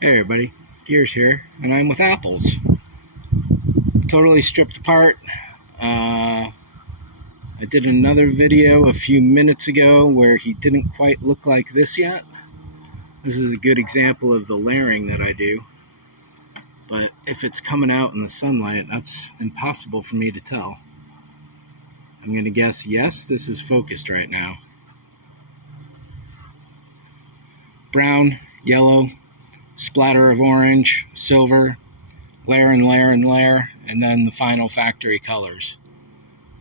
Hey everybody, Gears here, and I'm with apples. Totally stripped apart. I did another video a few minutes ago where he didn't quite look like this yet. This is a good example of the layering that I do. But if it's coming out in the sunlight, that's impossible for me to tell. I'm going to guess yes, this is focused right now. Brown, yellow, splatter of orange, silver, layer and layer and layer, and then the final factory colors.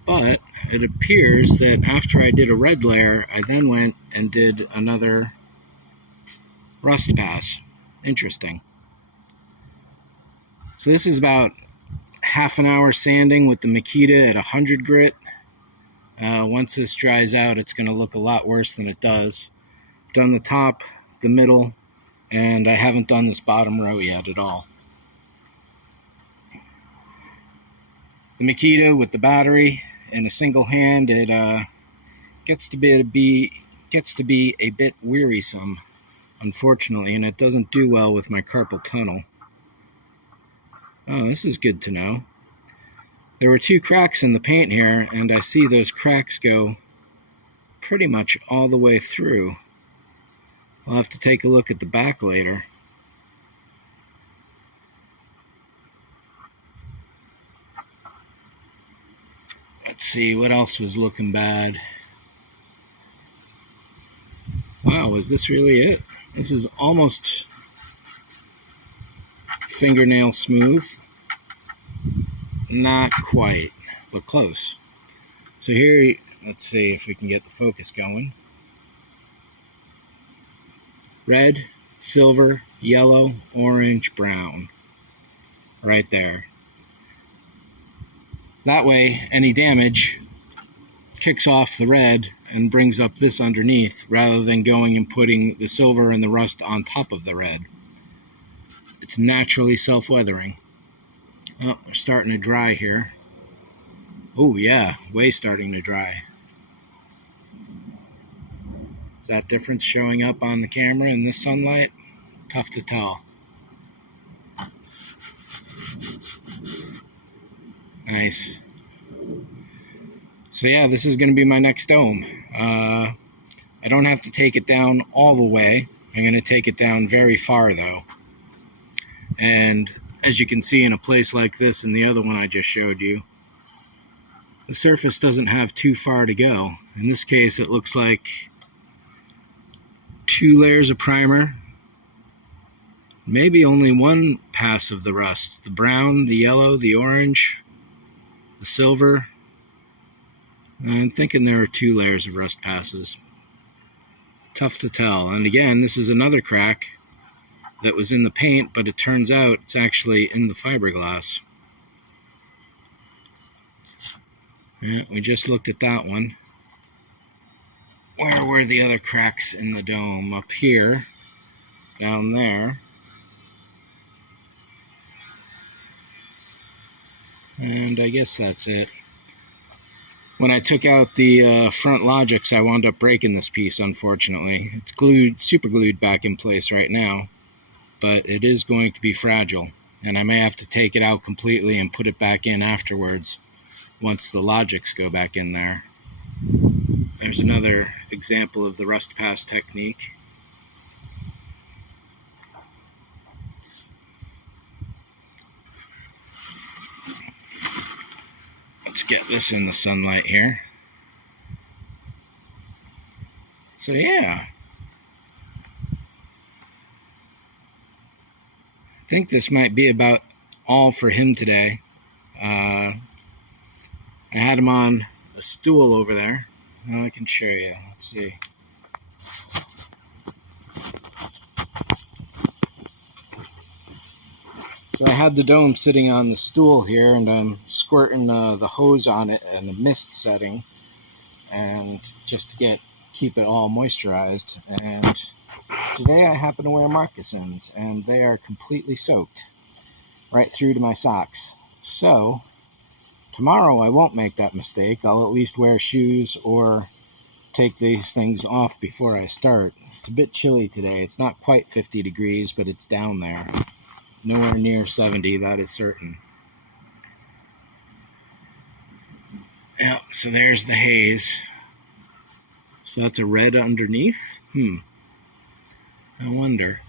But it appears that after I did a red layer, I then went and did another rust pass. Interesting. So this is about half an hour sanding with the Makita at 100 grit. Once this dries out, it's going to look a lot worse than it does. I've done the top, the middle, and I haven't done this bottom row yet at all. The Makita with the battery in a single hand, it gets to be a bit wearisome, unfortunately, and it doesn't do well with my carpal tunnel. Oh, this is good to know. There were 2 cracks in the paint here, and I see those cracks go pretty much all the way through. I'll have to take a look at the back later. Let's see, what else was looking bad? Wow, is this really it? This is almost fingernail smooth. Not quite, but close. So here, let's see if we can get the focus going. Red, silver, yellow, orange, brown. Right there. That way, any damage kicks off the red and brings up this underneath, rather than going and putting the silver and the rust on top of the red. It's naturally self-weathering. Oh, we're starting to dry here. Oh yeah, way starting to dry. Is that difference showing up on the camera in this sunlight? Tough to tell. Nice. So yeah, this is going to be my next dome. I don't have to take it down all the way. I'm going to take it down very far though. And as you can see in a place like this and the other one I just showed you, the surface doesn't have too far to go. In this case, it looks like 2 layers of primer, maybe only 1 pass of the rust. The brown, the yellow, the orange, the silver. I'm thinking there are 2 layers of rust passes. Tough to tell. And again, this is another crack that was in the paint, but it turns out it's actually in the fiberglass. Yeah, we just looked at that one. Where were the other cracks in the dome? Up here, down there. And I guess that's it. When I took out the front Logix, I wound up breaking this piece, unfortunately. It's glued, super glued back in place right now, but it is going to be fragile, and I may have to take it out completely and put it back in afterwards once the Logix go back in there. There's another example of the rust pass technique. Let's get this in the sunlight here. So yeah, I think this might be about all for him today. I had him on a stool over there. I can show you. Let's see. So I had the dome sitting on the stool here, and I'm squirting the hose on it and the mist setting, and just to keep it all moisturized. And today I happen to wear moccasins, and they are completely soaked right through to my socks. So tomorrow I won't make that mistake. I'll at least wear shoes or take these things off before I start. It's a bit chilly today. It's not quite 50 degrees, but it's down there. Nowhere near 70, that is certain. Yeah, so there's the haze. So that's a red underneath? I wonder.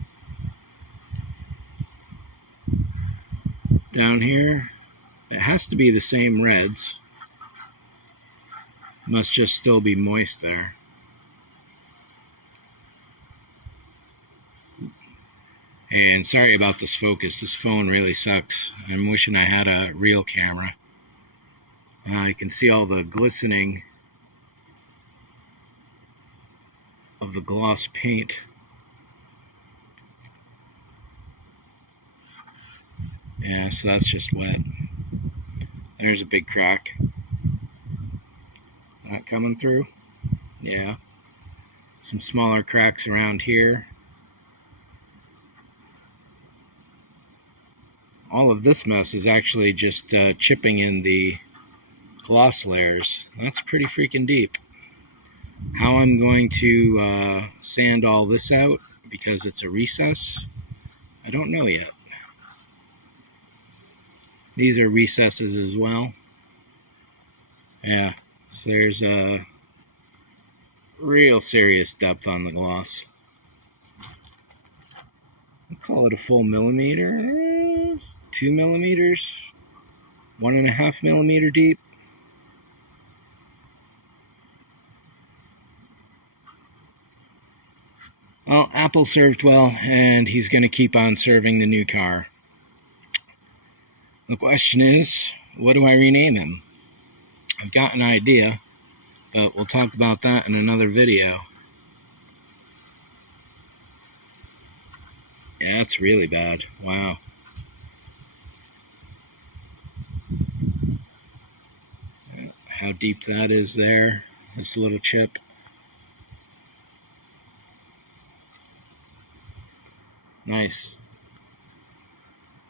Down here, it has to be the same reds. Must just still be moist there. And sorry about this focus. This phone really sucks. I'm wishing I had a real camera. You can see all the glistening of the gloss paint. Yeah, so that's just wet. There's a big crack. Not coming through? Yeah. Some smaller cracks around here. All of this mess is actually just chipping in the gloss layers. That's pretty freaking deep. How I'm going to sand all this out, because it's a recess, I don't know yet. These are recesses as well. Yeah, so there's a real serious depth on the gloss. I'll call it a full millimeter, 2 millimeters, 1.5 millimeter deep. Well, Apple served well, and he's going to keep on serving the new car. The question is, what do I rename him? I've got an idea, but we'll talk about that in another video. Yeah, that's really bad. Wow. How deep that is there, this little chip. Nice.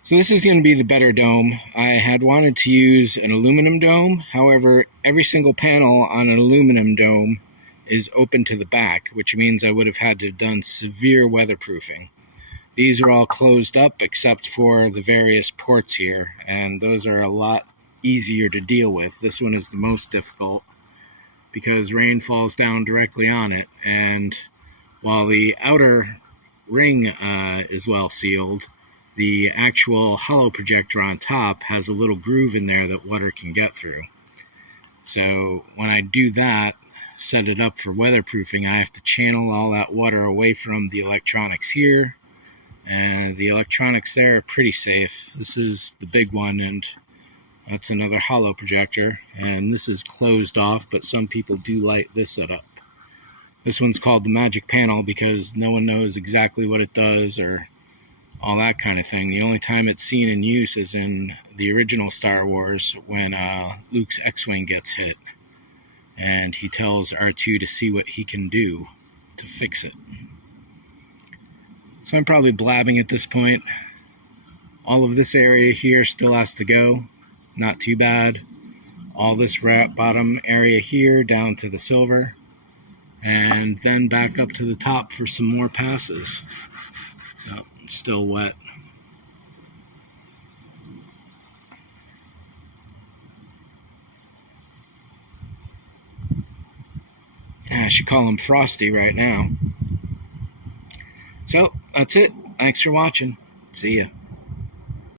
So this is going to be the better dome. I had wanted to use an aluminum dome. However, every single panel on an aluminum dome is open to the back, which means I would have had to have done severe weatherproofing. These are all closed up except for the various ports here, and those are a lot easier to deal with. This one is the most difficult because rain falls down directly on it, and while the outer ring is well sealed, the actual hollow projector on top has a little groove in there that water can get through. So when I do that, set it up for weatherproofing, I have to channel all that water away from the electronics here, and the electronics there are pretty safe. This is the big one, and that's another hollow projector, and this is closed off, but some people do light this up. This one's called the magic panel because no one knows exactly what it does or all that kind of thing. The only time it's seen in use is in the original Star Wars when Luke's X-Wing gets hit and he tells R2 to see what he can do to fix it. So I'm probably blabbing at this point. All of this area here still has to go. Not too bad. All this bottom area here down to the silver, and then back up to the top for some more passes. Oh, it's still wet. I should call him Frosty right now. So, that's it. Thanks for watching. See ya.